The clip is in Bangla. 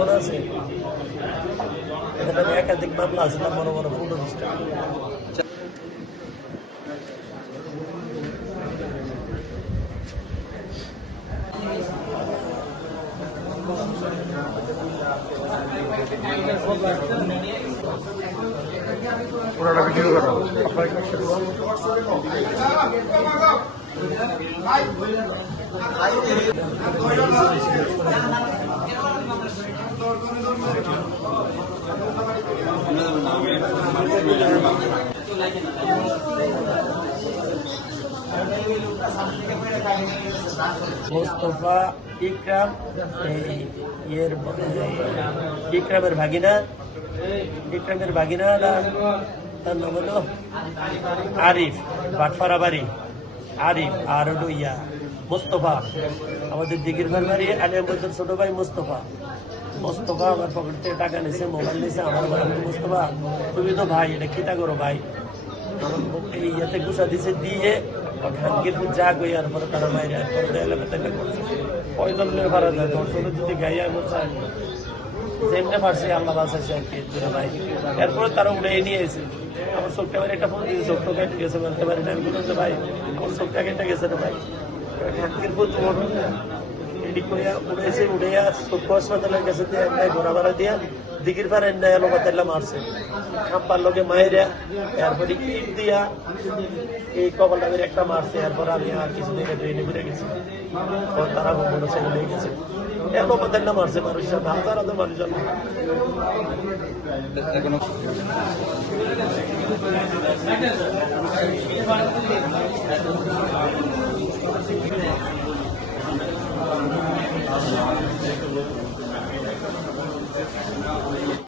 মনে আছে? এখানে একাধিক মামলা আছে না, বড় বড় ফুড অনুষ্ঠান। পুরোটা ভিডিও করো। মোস্তফা ইকরাম, ইকরামের ভাগিনা, ইকরামের ভাগিনা তার নাম হলো আরিফ, বাটপাড়া বাড়ি আরিফ, আর হলো মোস্তফা আমাদের দিঘির বাড়ি আলিয়ামদের ছোট ভাই মোস্তফা। মোস্তফা আমার পকেট থেকে টাকা নিয়েছে, মোবাইল নিয়েছে। আমার মোস্তফা তুমি তো ভাই, এটা খিতা করো ভাই। এই ইয়াতে গুছা দিছে, দিয়ে কিন্তু যা গই আর পরে তারা বাইরে পয়দলের ভাড়া দেয়, দর্শনের যদি গাইয়া বলছে যেমনি পারছে আল্লাহ বাঁচাচ্ছে আর কি ভাই। এরপরে তারা উড়ে নিয়ে এসে আমার চোখটা বাড়ি একটা ফোন দিয়েছে, চোখটা কেটে গেছে, বলতে পারি না। আমি বলতে ভাই আমার চোখটা কেটে গেছে না ভাই। ঠাকুর ফুল এদিক করিয়া উড়েছে, উড়েয়া চক্ষু হাসপাতালের কাছে দিয়ে ঘোরা ভাড়া দিয়া দিঘির পাড়ে এলো বাতাল্লা মারছে খাম্পার লোকে মায়েরা। এরপরে ইট দিয়া এই কপালটা মেরে একটা মারছে। এরপর আমি আর কিছু দিকে ট্রেনে ফিরে গেছি, তারা মোটরসাইকেল নিয়ে গেছে। এলো বাতাল্লা মারছে মানুষ, হাজার হাজার মানুষজন।